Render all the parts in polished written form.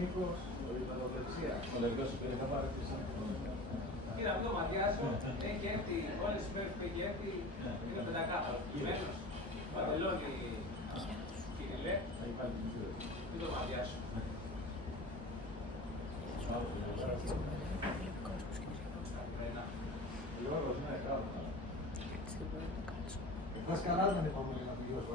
Νίκος, οριζοντοδεξία. Ο Λευκός επειδή θα πάρει τη Κοίτα, μην το ματιάσω, έχει έρθει όλες τις μέρες που έχει έρθει, είναι πεντακάθαρο. Κειμένος, παντελόνι, Κυριλέ, μην το ματιάσω. Γιώργος, ναι, κάτω. Πας καλά δεν είπαμε για να τελειώσω,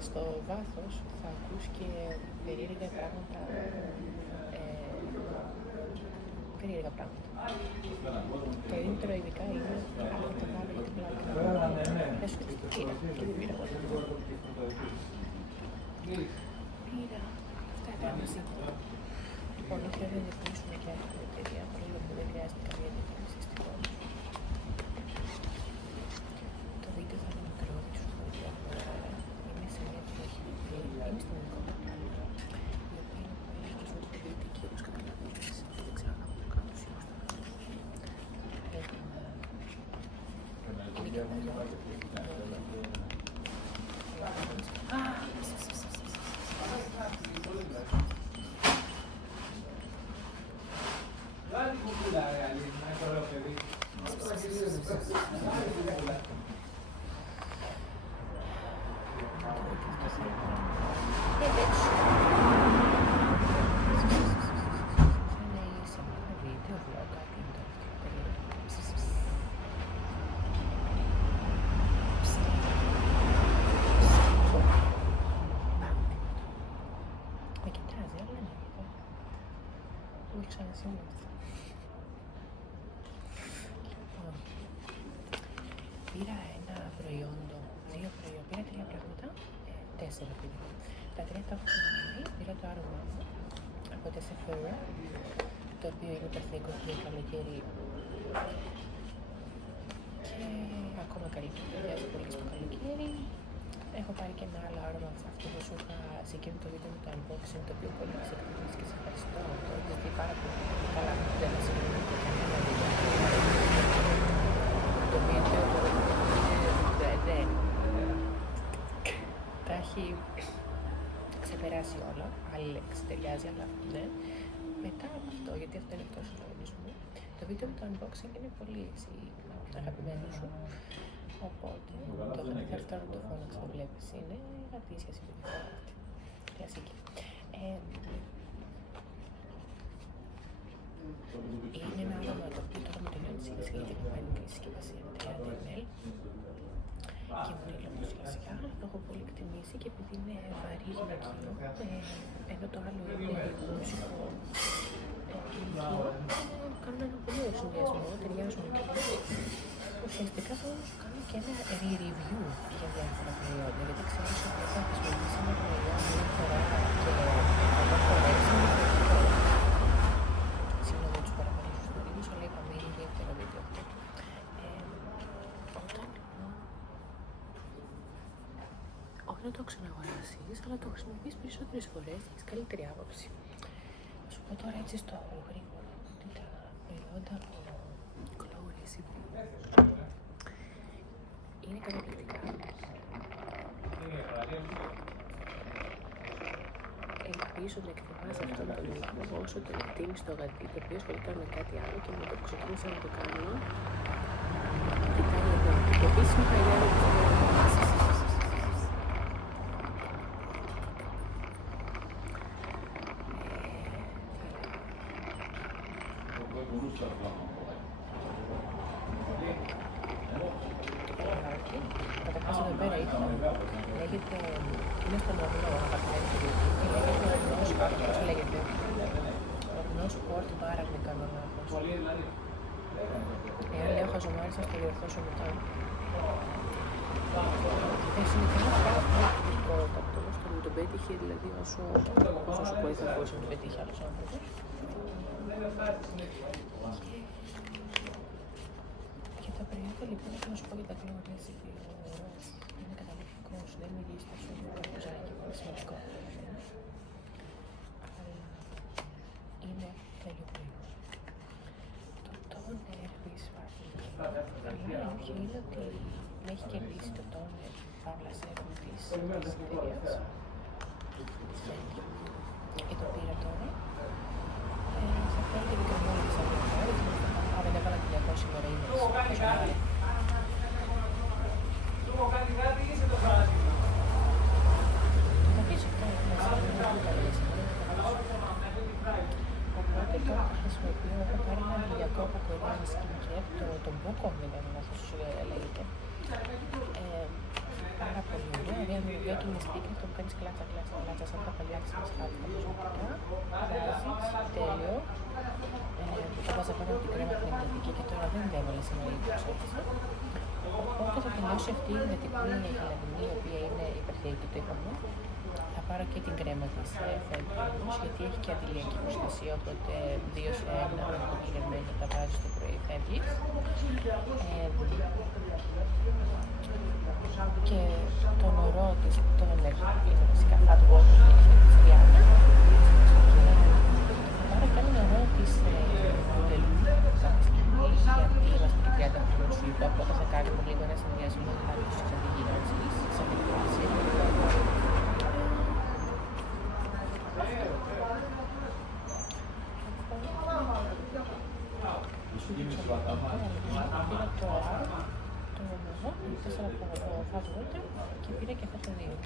Στο βάθος θα ακούς και περίεργα πράγματα. Το intro ειδικά είναι αυτό το βάλω για την πλάκα. Πες σου τι πήρα, και δεν πήρα ποτέ. Πήρα, αυτά ήταν μαζί. Λοιπόν, ήθελα να διαφωνήσουμε και άλλη την εταιρεία, παρόλο που δεν χρειάζεται καμία διαφήμιση στην πόλη. Το βίντεο θα είναι μικρό, δεν σου πω ότι είμαι σε μια περιοχή, είμαι στην Νικόλα, η οποία είναι πολύ κοσμοπολιτική, όπως καταλαβαίνεις, και δεν ξέρω να πω κάτω σίγουρα. Βάλει την κουκούλα, ρε Αλή, να είναι ωραίο παιδί. Με κοιτάζει, αλλά δεν είναι. Μου έχει ξανασύμβαση. Λοιπόν, πήρα ένα προϊόντο, δύο προϊόντα, πήρα τρία πράγματα, τέσσερα πήρα. Τα τρία τα έχω ξαναδεί, πήρα το άρωμά μου από τη Sephora, το οποίο είναι perfect για καλοκαίρι και ακόμα καλύτερο, ταιριάζει πολύ στο καλοκαίρι. Έχω πάρει και ένα άλλο άρωμα αυτό που σου είχα σε εκείνο το βίντεο με το unboxing, το οποίο πολύ μας εκτιμήσει και σε ευχαριστώ. Το έχεις δει πάρα πολύ καλά, δεν θα συγγνώμη για κανένα βίντεο. Το βίντεο δεν τα έχει ξεπεράσει όλα. Άλλη λέξη ταιριάζει, αλλά ναι. Μετά από αυτό, γιατί αυτό είναι εκτός του λογισμού, το βίντεο με το unboxing είναι πολύ έτσι, αγαπημένο σου. Οπότε, το είχα τώρα το φώναξα, το βλέπεις, είναι γατήσια συμπεριφορά αυτή. Κλασική. Είναι ένα άτομα το οποίο τώρα μου τελειώνει σιγά σιγά γιατί έχω κάνει και συσκευασία με 30 ml και μου τελειώνει σιγά σιγά, το έχω πολύ εκτιμήσει και επειδή είναι βαρύ γυναικείο, ενώ το άλλο είναι μουσικό γυναικείο, κάνουν ένα πολύ ωραίο συνδυασμό, ταιριάζουν και ουσιαστικά θα σου κάνω και ένα re-review για διάφορα προϊόντα, γιατί ξέρεις ότι όταν χρησιμοποιήσει ένα προϊόν μία φορά και 100 φορές είναι διαφορετικό. Συγγνώμη τους παραπανήσεις του βίντεο, αλλά είπαμε είναι ιδιαίτερο βίντεο αυτό. Όταν λοιπόν, όχι να το ξαναγοράσεις, αλλά το χρησιμοποιείς περισσότερες φορές και έχεις καλύτερη άποψη. Θα σου πω τώρα έτσι στο γρήγορο ότι τα προϊόντα από Glow Recipe είναι καταπληκτικά. Ελπίζω να εκτιμάς αυτόν τον ήχο όσο τον εκτίμεις το γατί, το οποίο ασχολείται με κάτι άλλο και με το που ξεκίνησα να το κάνω. Κοιτάει εδώ. Και επίσης μου χαϊδεύει το καταρχάς εδώ πέρα ήρθα, λέγεται, είναι στο Μορνό, αγαπημένη περιοχή και λέγεται Ορνό Σπορτ, πώς λέγεται, Ορνό Σπορτ Μπάρα, δεν κάνω λάθος. Εάν λέω χαζομάρες θα το διορθώσω μετά. Είναι πάρα πολύ εκπληκτικότατος, το μου τον πέτυχε δηλαδή όσο σου πω θα μπορούσε να τον πετύχει άλλος άνθρωπος. Και τα προϊόντα λοιπόν έχω να σου πω για τα Gloria CPO. Είναι καταπληκτικός, δεν μυρίζει τόσο καρπουζάκι που είναι σημαντικό. Αλλά είναι τέλειο προϊόν. Το τόνερ επίσης πάρα πολύ. Αλλά όχι, είναι ότι με έχει κερδίσει το τόνερ Παύλα Σέρου της εταιρείας. Και το πήρα τώρα. Θα πάρω και την κρεμόλη της αγοράς. Δεν έβαλα 200 ώρα ήμες. Σου έχω κάνει κάτι ή είσαι το παράδειγμα. Θα πεις αυτό, οπότε τώρα χρησιμοποιώ, έχω πάρει ένα ηλιακό από Korean Skincare, το Boko, δεν είναι λάθος λέγεται. Πάρα πολύ ωραίο, ωραία του είναι speaker, το που κάνεις κλάτσα σαν τα παλιά ξεμασχάλια τα προσωπικά. Βάζεις, τέλειο. Το βάζα πάνω από την κρέμα την εκδοτική και τώρα δεν έβαλε σήμερα ή το ξέχασα. Οπότε θα τελειώσει αυτή με την κούνια γελαδινή, η οποία είναι υπερθεϊκή, το είπαμε. Θα πάρω και την κρέμα της Φέμπρος, γιατί έχει και αντιλιακή προστασία, οπότε 2 σε 1 κοκκινεμένα τα βάζεις το πρωί, φεύγεις. Και το νερό της τόνερ είναι φυσικά fat water και έχει τη Ριάννα. Άρα κάνω νερό της Ντελού κάποια στιγμή, γιατί είμαστε και 30 χρόνους φύγω, οπότε θα κάνουμε λίγο ένα συνδυασμό κάποιους της αντιγυρώσεις, σαν την κλάση. Πήρα το άρο, το νερό, 4 από fat water και πήρα και αυτά τα 2.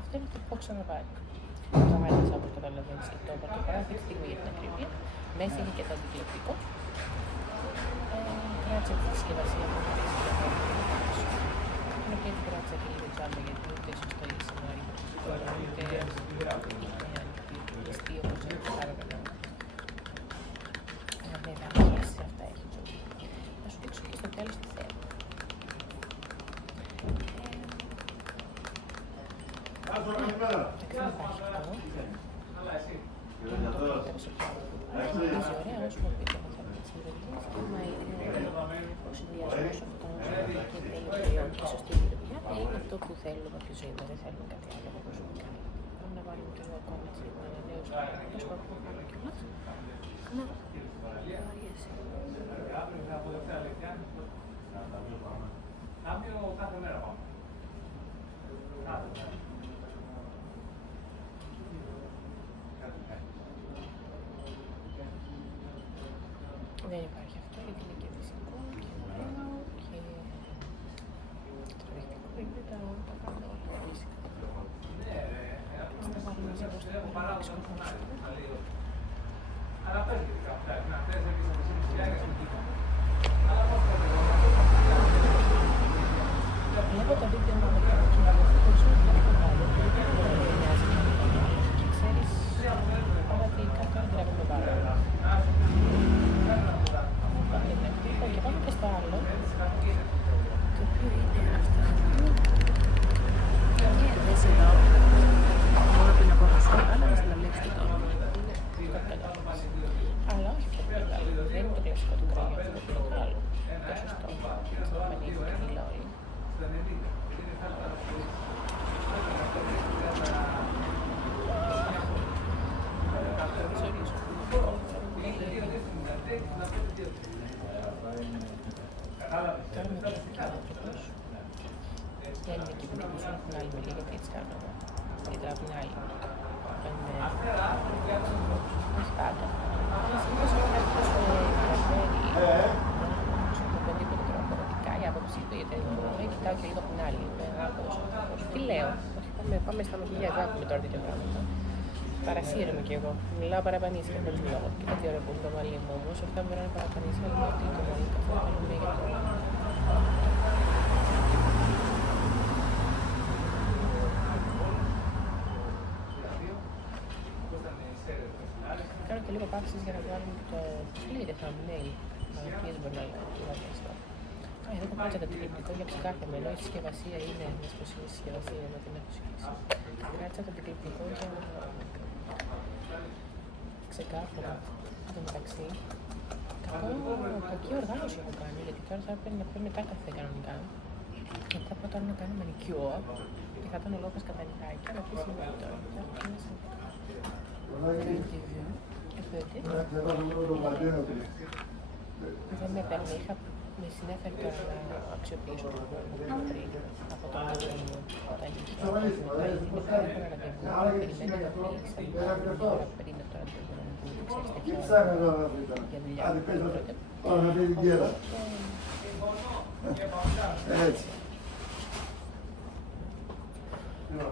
Αυτό είναι το που έχω ξαναβάλει. Το άλλαξα όπως καταλαβαίνεις και το πορτοκαλί αυτή τη στιγμή για την ακρίβεια. Μέσα έχει και το αντικλεπτικό. Κράτσα τη συσκευασία που θα πεις για το αντικλεπτικό. Είναι και την κράτσα και λίγο τζάμπα γιατί ούτε σωστό η σενάρια ούτε είναι ανοιχτή όπως είναι το άλλο καλά. Βέβαια, και αυτά έχει ζωή. Θα σου δείξω και στο τέλος τι θέλω. Δεν υπάρχει αυτό. Μοιάζει ωραία όσο μου πείτε με αυτά τις λειτουργίες. Άμα είναι ο συνδυασμός αυτών και τέλειο προϊόν και σωστή λειτουργία, είναι αυτό που θέλουμε από τη ζωή μας. Δεν θέλουμε κάτι άλλο από προσωπικά. Πάμε να βάλουμε λίγο ακόμα έτσι λίγο ανανέωση. Το σκοπό που κάνουμε κιόλας. Να αρέσει. Αύριο κάθε μέρα πάμε. Δεν υπάρχει αυτό γιατί είναι και φυσικό και ωραίο και τραβηχτικό, είναι τα πάντα όλα φυσικά. Θα βάλουμε μαζί εδώ στο παράδειγμα σκοπό. Αλλά πες και κάποια, να θες να πεις από εσύ Βλέπω τα βίντεο μου μετά και περισσότερο δεν έχω βάλει, γιατί δεν μοιάζει με το άλλο και ξέρεις ότι κάτι δεν τρέχουμε πάρα. Και πάμε και στο άλλο, το οποίο είναι αυτά. Δεν συνάω, μόνο πριν από αυτό στο άλλο, να συναλλέξει και το όνομα. Αλλά όχι το πορτοκάλι, δεν είναι το κλασικό του κραγιού, είναι το άλλο, το σωστό, το πανίδι και μίλα όλοι. Τώρα με τρέφει και ο άνθρωπος. Δεν είναι εκεί που μιλούσαν από την άλλη μεριά, γιατί έτσι κάνω εγώ. Γιατί από την άλλη. Όχι πάντα. Συνήθως έχω κάποιος καταφέρει με οποιοδήποτε τρόπο ερωτικά η άποψη του, γιατί κοιτάω και λίγο από την άλλη. Τι λέω, πάμε στα μαχηγιά, δεν ακούμε τώρα τέτοια πράγματα. Παρασύρομαι κι εγώ. Μιλάω παραπανήσια χωρίς λόγο. Κοίτα τι ώρα που είναι το μαλλί μου όμως. Αυτά μπορεί να είναι παραπανήσια, αλλά ότι το μαλλί καθόλου είναι για το κάνω και λίγο παύσεις για να βγάλουμε και το λέγεται thumbnail. Ποιες μπορεί να είναι αυτό. Εδώ έχω κράτσα το αντικλεπτικό για ψυχάκια. Ενώ η συσκευασία είναι μια σποσίνη συσκευασία, ενώ την έχω σχέσει. Κράτσα το αντικλεπτικό για ξεκάθαρα. Εν τω μεταξύ, κακό κακή οργάνωση έχω κάνει, γιατί τώρα θα έπρεπε να πούμε μετά καφέ κανονικά. Γιατί θα πάω τώρα να κάνω manicure και θα ήταν ολόκληρες κατά νυχάκι, αλλά τι συμβαίνει τώρα. Θα έχω κλείσει ραντεβού. Δεν με παίρνει, με συνέφερε τώρα να αξιοποιήσω το χρόνο που πριν από το ραντεβού μου όταν είχε μετά έκανα ραντεβού, περιμένω να κλείσει μια ώρα πριν από το ραντεβού να μου πει ξέρεις τέτοια για δουλειά μου πρώτα. Έτσι. Ναι,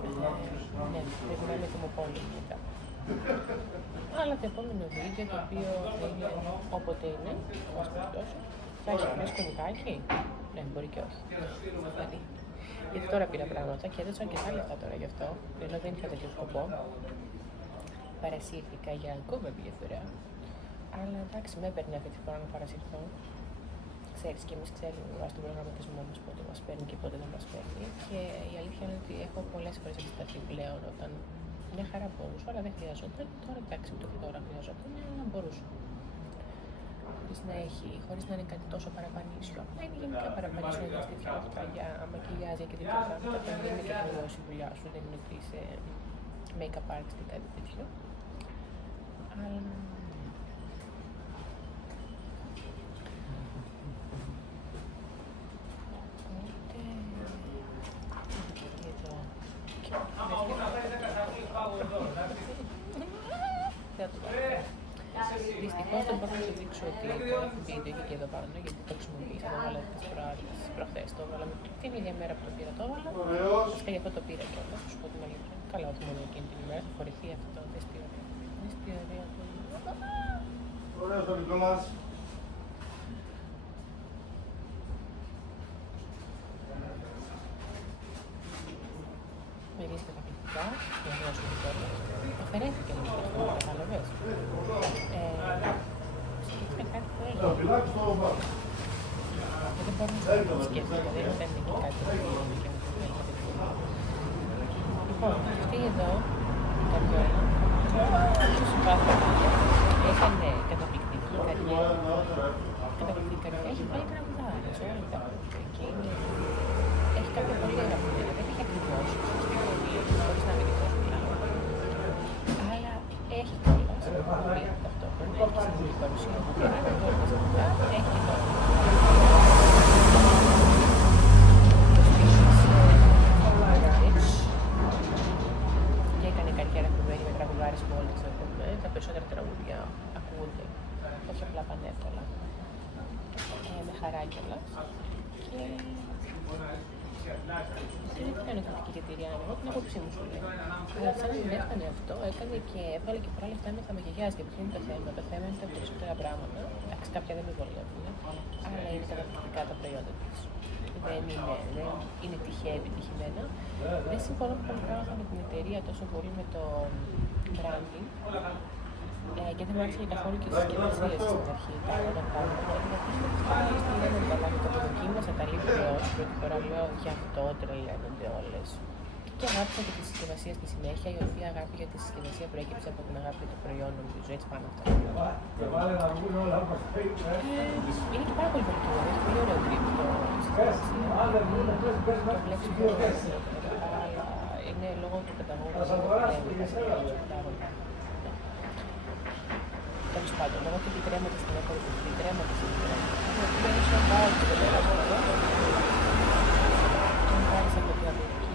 περιμένω και μου πόνοι μετά. Αλλά το επόμενο βίντεο, το οποίο θα είναι όποτε είναι, ως περιπτώσει, θα έχει φρέσκο νικάκι. Ναι, μπορεί και όχι. Γιατί τώρα πήρα πράγματα και έδωσα αρκετά λεφτά τώρα γι' αυτό, ενώ δεν είχα τέτοιο σκοπό. Παρασύρθηκα για ακόμα διαφορά. Αλλά εντάξει, με έπαιρνε αυτή τη φορά να παρασυρθώ. Ξέρεις, και εμείς ξέρουμε βάσει τον προγραμματισμό μας πότε μας παίρνει και πότε δεν μας παίρνει. Και η αλήθεια είναι ότι έχω πολλές φορές αντισταθεί πλέον όταν μια χαρά μπορούσα, αλλά δεν χρειαζόταν. Τώρα εντάξει, το τώρα χρειαζόταν, αλλά μπορούσα. Χωρίς να είναι κάτι τόσο παραπανήσιο. Απλά είναι γενικά παραπανήσιο για τέτοια αυτά για μακιγιάζια και τέτοια πράγματα. Δεν είναι και ακριβώς η δουλειά σου, δεν είναι ότι είσαι make-up artist ή κάτι τέτοιο. Αλλά δυστυχώς δεν μπορώ να σου δείξω ότι το βίντεο έχει και εδώ πάνω, γιατί το χρησιμοποίησα, το βάλα τις προχθές, το βάλα την ίδια μέρα που το πήρα το βάλα. Φυσικά γι' αυτό το πήρα κιόλας, θα σου πω την αλήθεια. Καλά, ότι μόνο εκείνη την ημέρα θα φορηθεί αυτό, δες τι ωραίο. Δες τι ωραίο αυτό. Ωραίο το μικρό μας. Μυρίζεται καταπληκτικά, να δώσω το τώρα. Αφαιρέθηκε λίγο αυτό, κατάλαβες. Σκέφτηκα κάτι που έγινε. Δεν μπορώ να σκέφτηκα, δεν είναι και κάτι που έγινε και μου το έλεγε. Λοιπόν, αυτή εδώ, η καριόλα, σου συμπάθω, έκανε καταπληκτική καριέρα. Καταπληκτική καριέρα, έχει πάει τραγουδάρες, όλα τα και είναι... Έχει κάποια πολύ αγαπημένα, δεν έχει ακριβώς, χωρίς να μην είναι αλλά έχει κιόλας, πολύ ταυτόχρονα, έχει σημαντική παρουσία του και αν δεν μπορείς μετά, έχει και το και έκανε καριέρα που βγαίνει με τραγουδάρες μόλις, τα περισσότερα τραγούδια ακούγονται, όχι απλά πανεύκολα, με χαρά κιόλας και δεν έκανε κριτική για τη Ριάννα, εγώ την άποψή μου σου λέει. Αλλά σαν να μην έκανε αυτό, έκανε και έβαλε και πολλά λεφτά με τα μακιγιάζια, γιατί είναι το θέμα. Το θέμα είναι τα περισσότερα πράγματα. Εντάξει, κάποια δεν με βολεύουν, αλλά είναι καταπληκτικά τα προϊόντα της. Δεν είναι τυχαία επιτυχημένα. Δεν συμφωνώ με πολλά πράγματα με την εταιρεία τόσο πολύ με το branding. Και δεν μου άρεσε καθόλου και τις συσκευασίες στην αρχή, τα άλλα πράγματα. Γιατί λένε καλά, το αποδοκίμασα τα λίπτεως, πρώτη φορά λέω γι' αυτό τρελαίνονται όλες. Και αγάπησα και τη συσκευασία στη συνέχεια, η οποία αγάπη για τη συσκευασία προέκυψε από την αγάπη του προϊόντου, νομίζω, έτσι πάνω αυτά. Είναι και πάρα πολύ βολικό, έχει πολύ ωραίο grip το συσκευασία. Το βλέπεις πολύ ωραίο, αλλά είναι λόγω του καταγόγου, τέλος πάντων, λόγω του επιτρέμματος στην έκορη του επιτρέμματος στην έκορη. Δεν είσαι ο Βάος και δεν πέρασε εδώ. Αν πάρεις από την Αμερική,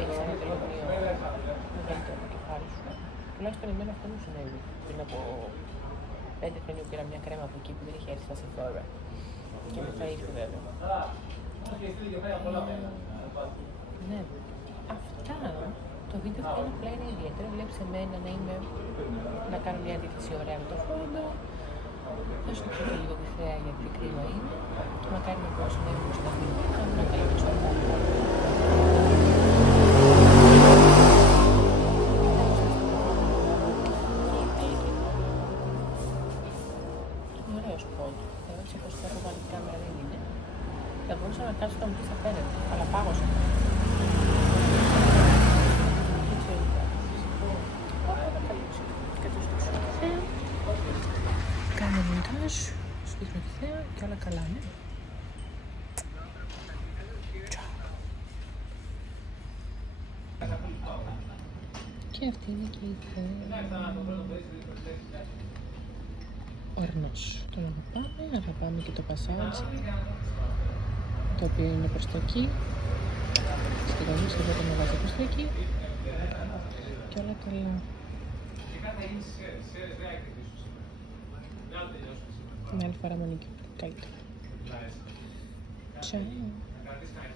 έχεις ένα τελειωνίο με δέντρο το κεφάλι σου. Τουλάχιστον εμένα αυτό μου συνέβη. Πριν από 5 χρόνια πήρα μια κρέμα από εκεί που δεν είχε έρθει στα Sephora. Και μετά ήρθε βέβαια. Ναι, αυτά. Το βίντεο αυτό είναι απλά είναι ιδιαίτερο. Βλέπεις εμένα να κάνω μια αντίθεση ωραία με το φόντο. Θα σου πιω λίγο τη θέα γιατί κρίμα είναι. Και μακάρι να μπορώ να έχω στα βίντεο και να μην καλύψω αυτά. Είναι ωραίος φόντο. Έτσι όπως το έχω βάλει την κάμερα δεν είναι. Θα μπορούσα να κάτσω να μου πεις απέναντι, αλλά πάγωσα. Κάνω μοντάζ, Εσείς με τη Θέα και όλα καλά, ναι. Και αυτή είναι και η Θέα. Ορνός. Τώρα αγαπάμε και το πασάτζι, το οποίο είναι προς το εκεί. Σκεφτόμαστε εδώ το μαγαζί προς το εκεί. Και όλα καλά. Την άλλη φορά μανίκιο. Καλύτερα. Ciao.